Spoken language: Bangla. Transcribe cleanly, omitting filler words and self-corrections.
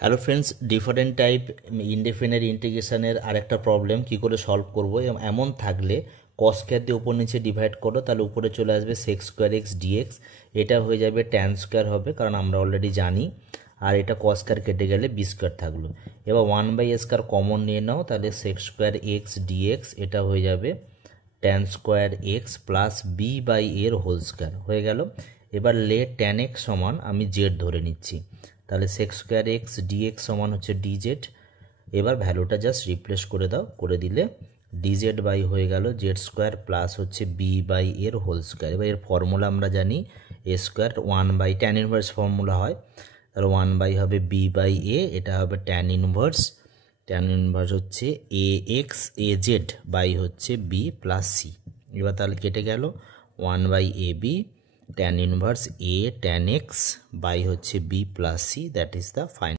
Hello friends, different type indefinite ইন্টিগ্রেশনের আরেকটা প্রবলেম কি করে সলভ করব। এমন থাকলে কস স্কয়ার দিয়ে উপর নিচে ডিভাইড করো, তাহলে উপরে চলে আসবে সেক্স স্কোয়ার এক্স ডিএক্স। এটা হয়ে যাবে ট্যান স্কোয়ার হবে, কারণ আমরা অলরেডি জানি। আর এটা কস স্কয়ার কেটে গেলে বি স্কোয়ার থাকলো। এবার 1/a স্কোয়ার কমন নিয়ে নাও, তাহলে সেক্স স্কোয়ার এক্স ডিএক্স এটা হয়ে যাবে tan square x plus b by এর হোল স্কোয়ার হয়ে গেল। এবার লে ট্যান এক্স সমান আমি জেড ধরে নিচ্ছি, তাহলে সেক্স স্কোয়ার এক্স ডিএক্স সমান হচ্ছে ডিজেড। এবার ভ্যালুটা জাস্ট রিপ্লেস করে দাও, করে দিলে ডিজেড বাই হয়ে গেল জেড স্কোয়ার প্লাস হচ্ছে বি বাই এর হোল স্কোয়ার। এবার এর ফর্মুলা আমরা জানি a square 1 by tan inverse formula হয়, তাহলে 1 বাই হবে বি বাই এ, এটা হবে ট্যান ইনভার্স। ট্যান ইনভার্স হচ্ছে a x a z by হচ্ছে বি প্লাস সি। এবার তাহলে কেটে গেল 1/ab tan inverse a tan x by হচ্ছে b plus c, that is the final.